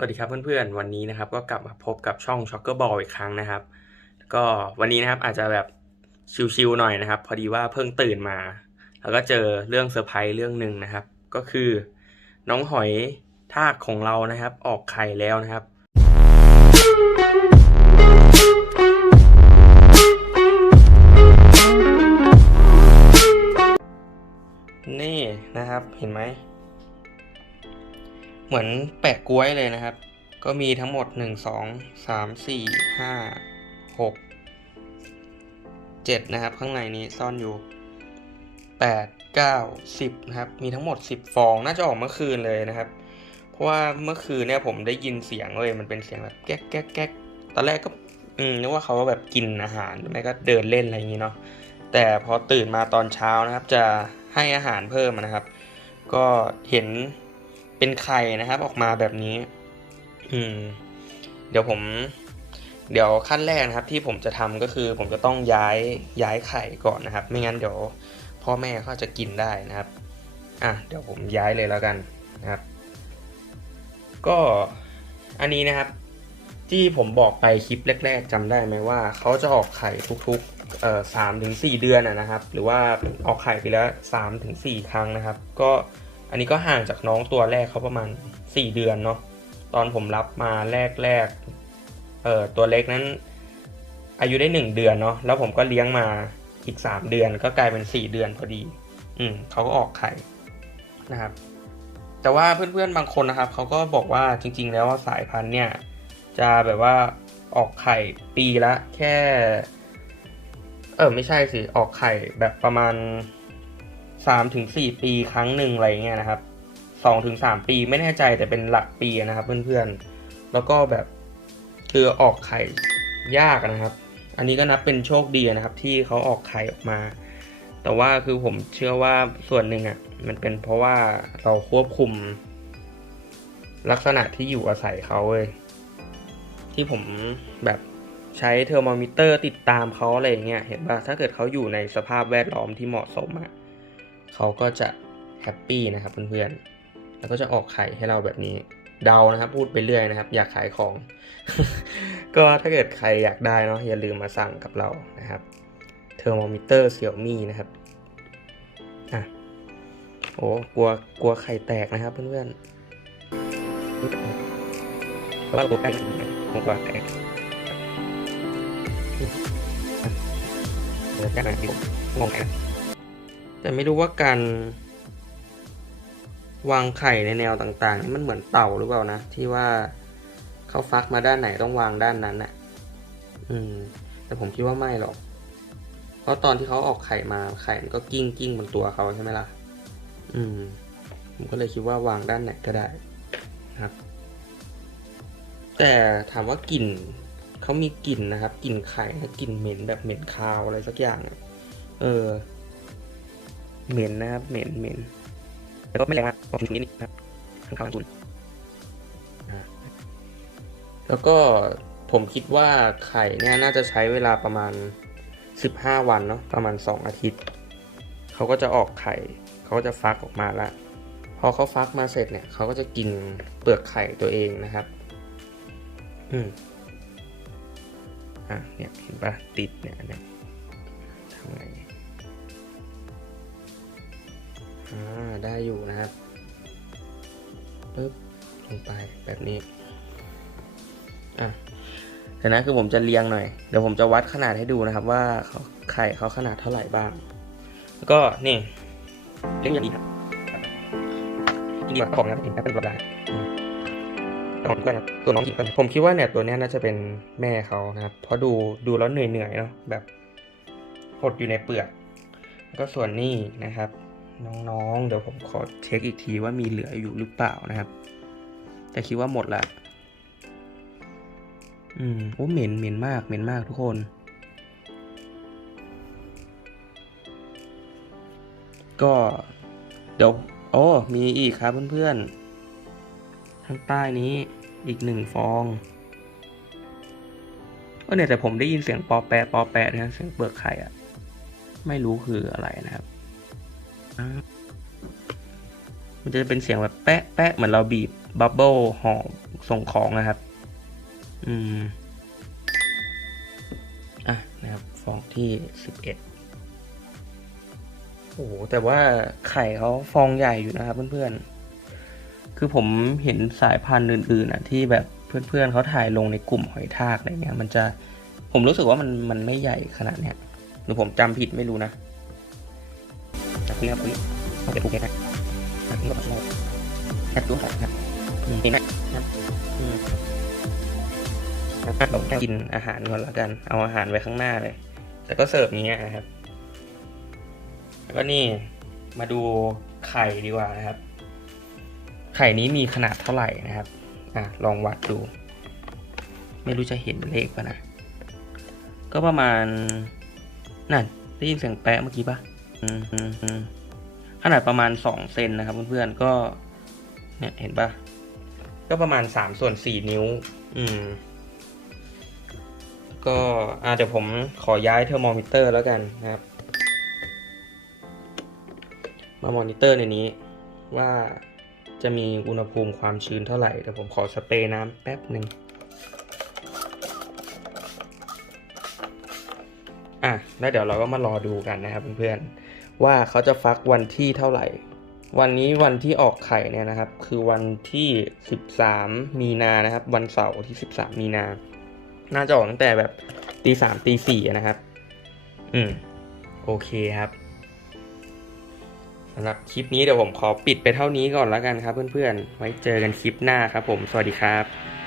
สวัสดีครับเพื่อนๆ วันนี้นะครับก็กลับมาพบกับช่อง Shocker Ball อีกครั้งนะครับ ก็วันนี้นะครับอาจจะแบบชิวๆหน่อยนะครับ พอดีว่าเพิ่งตื่นมา แล้วก็เจอเรื่องเซอร์ไพรส์เรื่องหนึ่งนะครับ ก็คือน้องหอยทากของเรานะครับ ออกไข่แล้วนะครับ นี่นะครับเห็นไหม เหมือนแปะกล้วยเลยนะครับ ก็มีทั้งหมดหนึ่งสองสามสี่ห้าหกเจ็ดนะครับ ข้างในนี้ซ่อนอยู่แปดเก้าสิบนะครับ มีทั้งหมดสิบฟอง น่าจะออกเมื่อคืนเลยนะครับ เพราะว่าเมื่อคืนเนี่ยผมได้ยินเสียงเลย มันเป็นเสียงแบบแก๊กแก๊กแก๊กตอนแรกก็อืมนึกว่าเขาแบบกินอาหารหรือไม่ก็เดินเล่นอะไรอย่างนี้เนาะ แต่พอตื่นมาตอนเช้านะครับ จะให้อาหารเพิ่มนะครับ ก็เห็น เป็นไข่นะครับออกมาแบบนี้ อืม เดี๋ยวผม เดี๋ยวขั้นแรกนะครับ ที่ผมจะทำก็คือผมจะต้องย้ายย้ายไข่ก่อนนะครับ ไม่งั้นเดี๋ยวพ่อแม่เขาจะกินได้นะครับ อะเดี๋ยวผมย้ายเลยแล้วกันนะครับ ก็อันนี้นะครับ ที่ผมบอกไปคลิปแรก ๆจำได้ไหมว่าเขาจะออกไข่ทุกๆเอ่อสามถึงสี่เดือนนะครับ หรือว่าออกไข่ไปแล้วสามถึงสี่ครั้งนะครับ ก็ อันนี้ก็ห่างจากน้องตัวแรกเขาประมาณสี่เดือนเนาะ ตอนผมรับมาแรกๆเอ่อตัวเล็กนั้น อายุได้หนึ่งเดือนเนาะ แล้วผมก็เลี้ยงมาอีกสามเดือนก็กลายเป็นสี่เดือนพอดี อืมเขาก็ออกไข่นะครับ แต่ว่าเพื่อนๆบางคนนะครับเขาก็บอกว่าจริง ๆ แล้วสายพันธุ์เนี่ย จะแบบว่าออกไข่ปีละแค่ เออไม่ใช่สิ ออกไข่แบบประมาณ สามถึงสี่ปีครั้งหนึ่งอะไรเงี้ยนะครับสองถึงสามปีไม่แน่ใจแต่เป็นหลักปีนะครับ เพื่อนๆ แล้วก็แบบคือออกไข่ยากนะครับ อันนี้ก็นับเป็นโชคดีนะครับ ที่เขาออกไข่ออกมา แต่ว่าคือผมเชื่อว่าส่วนหนึ่งอะมันเป็นเพราะว่าเราควบคุม ลักษณะที่อยู่อาศัยเขาเลยที่ผมแบบใช้เทอร์โมมิเตอร์ติดตามเขาอะไรอย่างเงี้ยเห็นป่ะถ้าเกิดเขาอยู่ในสภาพแวดล้อมที่เหมาะสมอะ เขาก็จะแฮปปี้นะครับเพื่อนๆ แล้วก็จะออกไข่ให้เราแบบนี้ เดานะครับพูดไปเรื่อยนะครับ อยากขายของ ก็ถ้าเกิดใครอยากได้เนาะอย่าลืมมาสั่งกับเรานะครับเทอร์โมมิเตอร์เสี่ยวมี่นะครับอะโอ้กลัวกลัวไข่แตกนะครับเพื่อนๆเราะว่าระบบการผมกลัวแตกเดี๋ยวกันนะเดี๋ยวงงนะ แต่ไม่รู้ว่าการวางไข่ในแนวต่างๆนี่มันเหมือนเต่าหรือเปล่านะ ที่ว่าเขาฟักมาด้านไหนต้องวางด้านนั้นน่ะ อืม แต่ผมคิดว่าไม่หรอก เพราะตอนที่เขาออกไข่มาไข่มันก็กิ้งกิ้งบนตัวเขาใช่ไหมล่ะ อืม ผมก็เลยคิดว่าวางด้านไหนก็ได้นะครับ แต่ถามว่ากลิ่นเขามีกลิ่นนะครับกลิ่นไข่นะกลิ่นเหม็นแบบเหม็นคาวอะไรสักอย่าง เออ เหม็นนะครับเหม็นเหม็นแต่ก็ไม่แรงมากออกนิดนิดนะครับข้างข้างคุณนะแล้วก็ผมคิดว่าไข่เนี่ยน่าจะใช้เวลาประมาณสิบห้าวันเนาะประมาณสองอาทิตย์ เขาก็จะออกไข่เขาก็จะฟักออกมาละพอเขาฟักมาเสร็จเนี่ยเขาก็จะกินเปลือกไข่ตัวเองนะครับ อืมอะเนี่ยเห็นปะติดเนี่ยเนี่ยทำไง อ่าได้อยู่นะครับปึ๊บลงไปแบบนี้อะเดี๋ยวนะคือผมจะเรียงหน่อย เดี๋ยวผมจะวัดขนาดให้ดูนะครับ ว่าเขาไข่เขาขนาดเท่าไหร่บ้าง แล้วก็นี่เลี้ยงอย่างดีครับดีกว่าของนะครับเห็นแป๊บเป็นตัวได้อืมของก็นะตัวน้องหญิงก็นะผมคิดว่าเนี่ยตัวนี้น่าจะเป็นแม่เขานะครับ เพราะดูดูแล้วเหนื่อยๆเนาะแบบหดอยู่ในเปลือกแล้วก็ส่วนนี้นะครับ น้องๆ เดี๋ยวผมขอเช็คอีกทีว่ามีเหลืออยู่หรือเปล่านะครับ แต่คิดว่าหมดละ อืม โอ้เหม็นเหม็นมาก เหม็นมากทุกคน ก็ เดี๋ยว โอ้ มีอีกครับเพื่อนๆ ข้างใต้นี้อีกหนึ่งฟองก็เนี่ยแต่ผมได้ยินเสียงปอแปะปอแปะนะเสียงเปลือกไข่อะไม่รู้คืออะไรนะครับ มันจะเป็นเสียงแบบแปะแปะเหมือนเราบีบบับเบิลห่อส่งของนะครับ อืม อะนะครับ ฟองที่สิบเอ็ดโอ้โห แต่ว่าไข่เขาฟองใหญ่อยู่นะครับเพื่อนๆ คือผมเห็นสายพันธุ์อื่นๆอะที่แบบเพื่อนๆเขาถ่ายลงในกลุ่มหอยทากอะไรเงี้ย มันจะ ผมรู้สึกว่ามันมันไม่ใหญ่ขนาดเนี้ยหรือผมจำผิดไม่รู้นะ แต่คือครับเขาจะถูกไหมนะอันนี้ก็แบบแค่ตัวใส่ครับอืมเห็นไหมครับอืมเราแค่กินอาหารก่อนล้วกัน เอาอาหารไว้ข้างหน้าเลย แต่ก็เสิร์ฟอย่างเงี้ยนะครับ แล้วก็นี่มาดูไข่ดีกว่านะครับ ไข่นี้มีขนาดเท่าไหร่นะครับ อะลองวัดดู ไม่รู้จะเห็นเลขป่ะนะ ก็ประมาณนั่นได้ยินเสียงแปะเมื่อกี้ปะ ขนาดประมาณสองเซนนะครับเพื่อนๆก็เนี่ยเห็นปะก็ประมาณสามส่วนสี่นิ้ว อืม ก็อ่าเดี๋ยวผมขอย้ายเทอร์โมมิเตอร์แล้วกันนะครับ มามอนิเตอร์ในนี้ว่าจะมีอุณหภูมิความชื้นเท่าไหร่เดี๋ยวผมขอสเปรย์น้ำแป๊บหนึ่งอะ แล้วเดี๋ยวเราก็มารอดูกันนะครับเพื่อนๆ ว่าเขาจะฟักวันที่เท่าไหร่ วันนี้วันที่ออกไข่เนี่ยนะครับ คือวันที่ 13 มีนานะครับ วันเสาร์ที่ 13 มีนา น่าจะออกตั้งแต่แบบตีสามตีสี่นะครับ อืม โอเคครับสำหรับคลิปนี้เดี๋ยวผมขอปิดไปเท่านี้ก่อนแล้วกันครับเพื่อนๆ ไว้เจอกันคลิปหน้าครับผม สวัสดีครับ